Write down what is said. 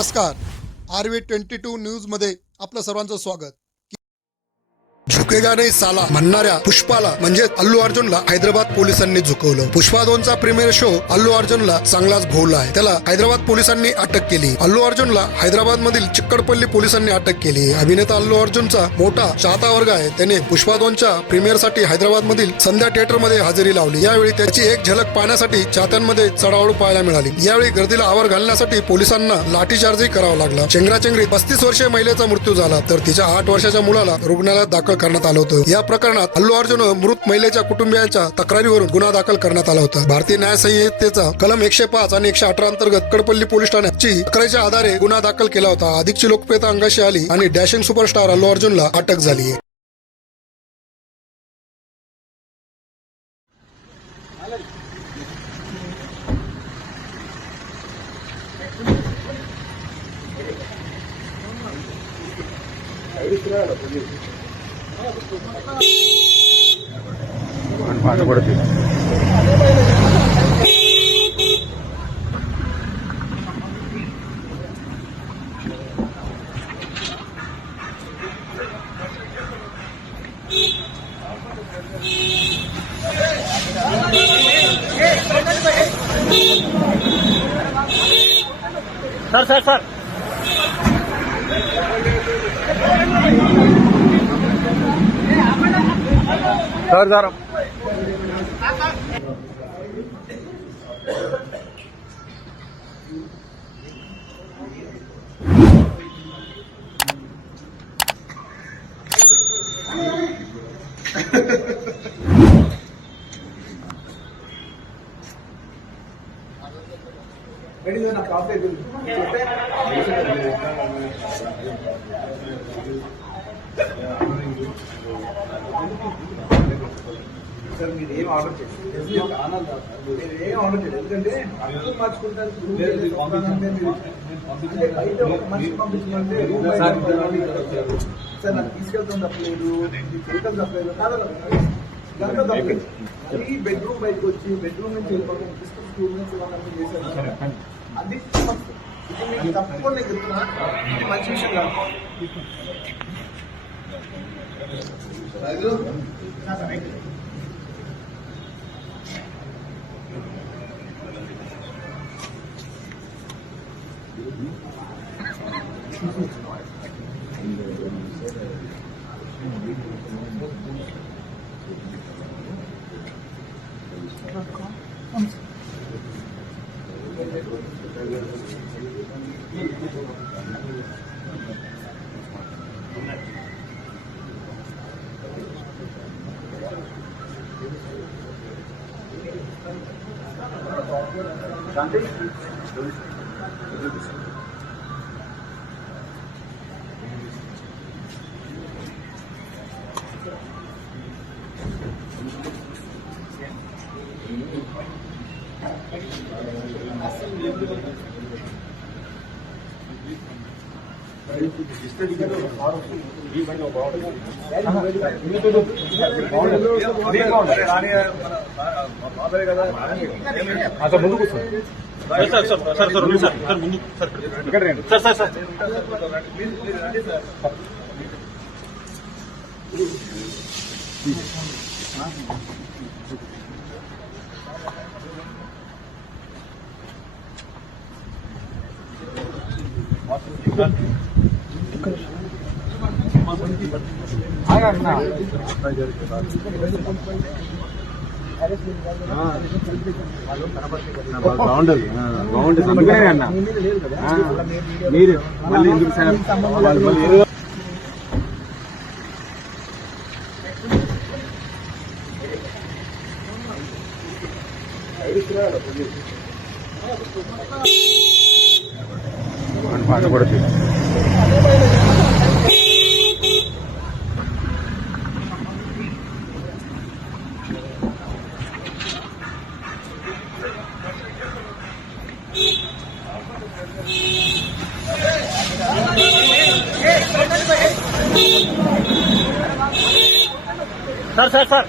नमस्कार, RV22 news मध्ये आपलं सर्वांचं स्वागत. झुकेगा नाही साला म्हणणाऱ्या पुष्पाला म्हणजे अल्लू अर्जुनला हैदराबाद पोलिसांनी झुकवलं. पुष्पा 2चा प्रीमियर शो अल्लू अर्जुनला चांगलाच भोवला आहे. त्याला हैदराबाद पोलिसांनी अटक केली. अल्लू अर्जुनला हैदराबाद मधील चिक्कडपल्ली पोलिसांनी अटक केली. अभिनेता अल्लू अर्जुनचा मोठा चाहता वर्ग आहे. त्याने पुष्पा 2च्या प्रीमियर साठी हैदराबाद मधील संध्या थिएटर मध्ये हजेरी लावली. यावेळी त्याची एक झलक पाहण्यासाठी चाहत्यांमध्ये चढाओढ पाहायला मिळाली. यावेळी गर्दीला आवर घालण्यासाठी पोलिसांना लाठीचार्जही करावा लागला. चेंगराचेंगरीत 35 वर्षीय महिलेचा मृत्यू झाला तर तिच्या 8 वर्षाच्या मुलाला रुग्णालयात दाखल करण्यात आलं होतं. या प्रकरणात अल्लू अर्जुन मृत महिलेच्या कुटुंबियांच्या तक्रारीवरून गुन्हा दाखल करण्यात आला होता. भारतीय न्याय संहितेचा कलम 105 आणि 118 अंतर्गत चिक्कडपल्ली पोलीस ठाण्याची तक्रारीच्या आधारे गुन्हा दाखल केला होता. अधिकची लोकप्रियता अंगाशी आली आणि डॅशिंग सुपरस्टार अल्लू अर्जुनला अटक झाली. सर సార్ మీరు ఏం ఆర్డర్ చేయండి ఏం ఆర్డర్ చేయండి ఎందుకంటే అందరూ మార్చుకుంటారు మనిషి పంపించమంటే సార్ నాకు తీసుకెళ్తాం తప్పలేదు వెహికల్ తప్పలేదు దాంట్లో తప్పలేదు అది బెడ్రూమ్ బయటకు వచ్చి బెడ్రూమ్ నుంచి వెళ్ళిపోతాం స్కూల్ నుంచి వాళ్ళని చేశారు అది మీకు తప్పకుండా నేను చెప్తున్నా మంచి విషయం కాదు. ముందు కూర్చోండి సార్ ముందు ఇక్కడ రండి సార్ బాగుంటుంది అన్న మీరు మళ్ళీ ఎందుకు సార్ పాట పడుతుంది. Sir sir